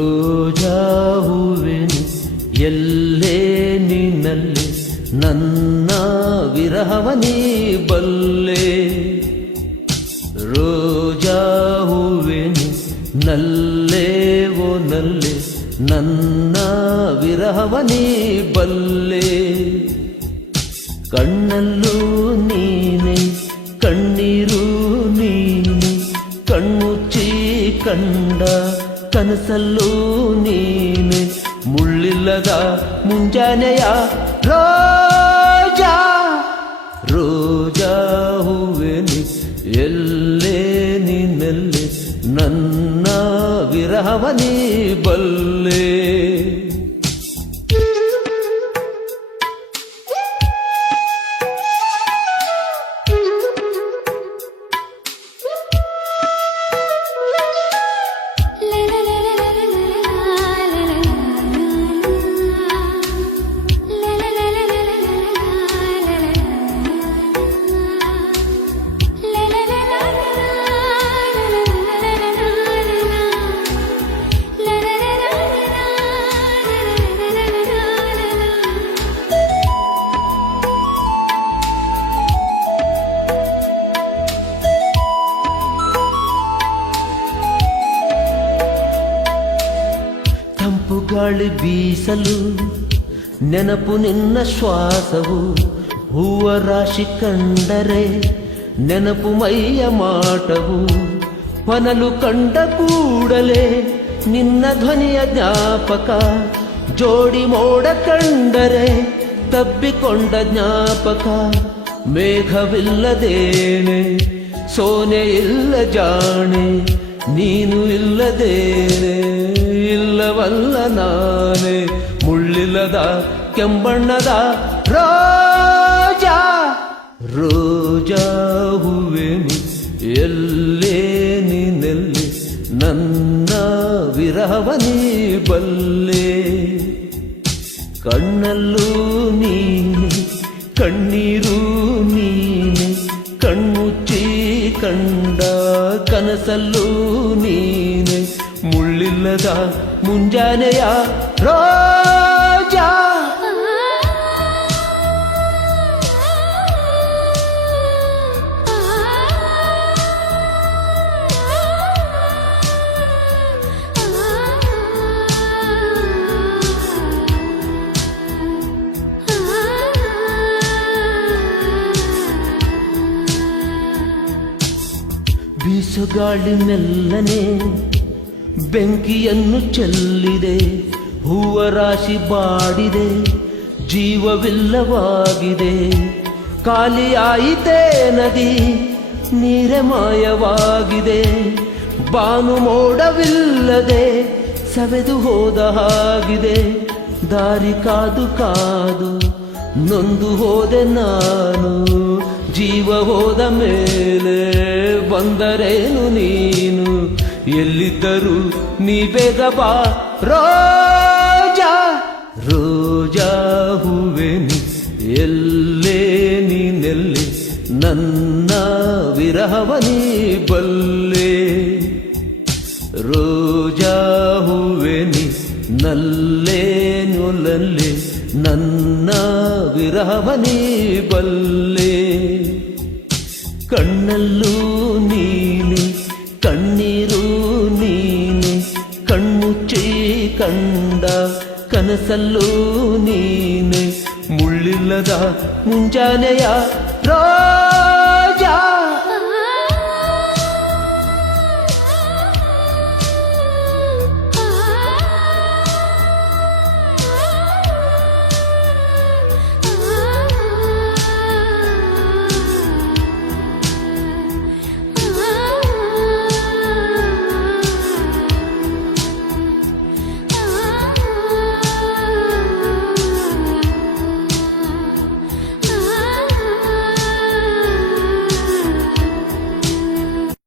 ರೋಜಾ ಹೂವೆನು ಎಲ್ಲೇ ನಿನ್ನಲ್ಲಿ ನನ್ನ ವಿರಹವನಿ ಬಲ್ಲೆ. ರೋಜಾ ಹೂವೆನು ನಲ್ಲೇ ಓ ನಲ್ಲೆ ನನ್ನ ವಿರಹವನೇ ಬಲ್ಲೆ. ಕಣ್ಣಲ್ಲೂ ನೀನೆ, ಕಣ್ಣೀರು ನೀನೆ, ಕಣ್ಣುಚ್ಚಿ ಕಂಡ ಕನಸಲ್ಲೂ ನೀನೆ ಮುಳ್ಳಿಲ್ಲದ ಮುಂಜಾನೆಯ ರೋಜಾ. ರೋಜಾ ಹೂವೆನಿ ಎಲ್ಲೇ ನೀನೆಲ್ಲಿ ನನ್ನ ವಿರಹವನಿ ಬಲ್ಲೆ. ಗಾಳಿ ಬೀಸಲು ನೆನಪು ನಿನ್ನ ಶ್ವಾಸವು. ಹೂವ ರಾಶಿ ಕಂಡರೆ ನೆನಪು ಮೈಯ ಮಾಟವು. ಹೊನಲು ಕಂಡ ಕೂಡಲೇ ನಿನ್ನ ಧ್ವನಿಯ ಜ್ಞಾಪಕ. ಜೋಡಿ ಮೋಡ ಕಂಡರೆ ತಬ್ಬಿಕೊಂಡ ಜ್ಞಾಪಕ. ಮೇಘವಿಲ್ಲದೇನೆ, ಸೋನೆ ಇಲ್ಲ ಜಾಣೆ. ನೀನು ಇಲ್ಲದೇನೆ ಇಲ್ಲವಲ್ಲ ನಾನೇ ಮುಳ್ಳಿಲ್ಲದ ಕೆಂಬಣ್ಣದ ರೋಜಾ ರೋಜಾ ಹೂವೆನಿ ಎಲ್ಲೇ ನೀನೆಲ್ಲಿ ನನ್ನ ವಿರಹವನಿ ಬಲ್ಲೆ ಕಣ್ಣಲ್ಲೂ ನೀನೆ ಕಣ್ಣೀರು ನೀನೆ ಕಣ್ಮುಚ್ಚಿ ಕಂಡ ಕನಸಲ್ಲೂ ನೀನೆ ಮುಳ್ಳಿಲ್ಲದ ಮುಂಜಾನೆಯ ಬೀಸುಗಾಳಿ ಮೆಲ್ಲನೆ ಬೆಂಕಿಯನ್ನು ಚೆಲ್ಲಿದೆ ಹೂವ ರಾಶಿ ಬಾಡಿದೆ, ಜೀವವಿಲ್ಲವಾಗಿದೆ. ಖಾಲಿಯಾಯಿತೇ ನದಿ, ನೀರೆ ಮಾಯವಾಗಿದೆ. ಬಾನು ಮೋಡವಿಲ್ಲದೆ ಸವೆದು ಹೋದ ಹಾಗಿದೆ. ದಾರಿ ಕಾದು ಕಾದು ನೊಂದು ಹೋದೆ ನಾನು, ಜೀವ ಹೋದ ಮೇಲೆ. ಬಂದರೇನು ನೀನು? ಎಲ್ಲಿದ್ದರೂ ನೀ ಬೇಗ ಬಾ ರೋಜಾ ರೋಜಾ ಹೂವೆನಿ. ಎಲ್ಲೇ ನೀನೆಲ್ಲಿ? ನನ್ನ ವಿರಹವನಿ ಬಲ್ಲೆ. ರೋಜಾ ಹೂವೆನಿ, ನಲ್ಲೇ ನೊಲಲ್ಲೇ. ನನ್ನ ವಿರಹವನಿ ಬಲ್ಲೆ. ಕಣ್ಣಲ್ಲೂ ನೀನೆ ಕಣ್ಣೀರು ನೀನೆ ಕಣ್ಮುಚ್ಚಿ ಕಂಡ ಕನಸಲ್ಲೂ ನೀನೆ ಮುಳ್ಳಿಲ್ಲದ ಮುಂಜಾನೆಯ ರೋ